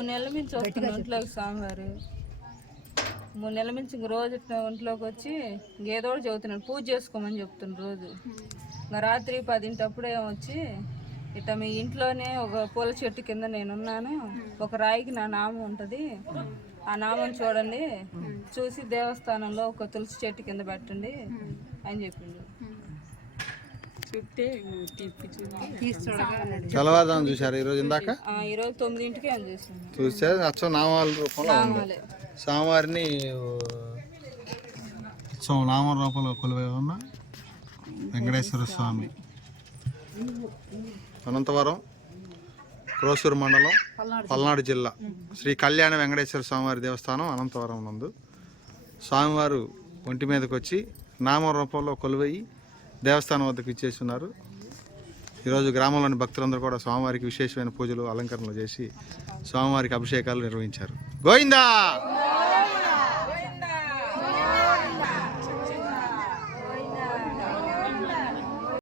3 నెలల నుంచి వస్తుంది ఒంట్లోకి స్వామివారు. 3 నెలల నుంచి ఇంక రోజు ఒంట్లోకి వచ్చి ఏదో ఒకటి చెబుతున్నాడు, పూజ చేసుకోమని చెప్తున్నాడు రోజు. ఇంకా రాత్రి 10 వచ్చి ఇట్లా మీ ఇంట్లోనే ఒక పూల చెట్టు కింద నేనున్నాను, ఒక రాయికి నా నామం ఉంటుంది, ఆ నామం చూడండి, చూసి దేవస్థానంలో ఒక తులసి చెట్టు కింద పెట్టండి అని చెప్పిండు. తెల్లవారుజామున చూసారు ఈరోజు ఇందాక? ఈరోజు 9ంటికి అని చూసాను. చూస్తే అచ్చం నామాల రూపంలో స్వామివారిని నామం రూపంలో కొలువై ఉన్న వెంకటేశ్వర స్వామి, అనంతవరం, క్రోసూరు మండలం, పల్నాడు జిల్లా, శ్రీ కళ్యాణ వెంకటేశ్వర స్వామివారి దేవస్థానం అనంతవరం నందు స్వామివారు ఒంటి మీదకి వచ్చి నామ రూపంలో కొలువయ్యి దేవస్థానం వద్దకు ఇచ్చేస్తున్నారు. ఈరోజు గ్రామంలోని భక్తులందరూ కూడా స్వామివారికి విశేషమైన పూజలు, అలంకరణలు చేసి స్వామివారికి అభిషేకాలు నిర్వహించారు. గోవిందా.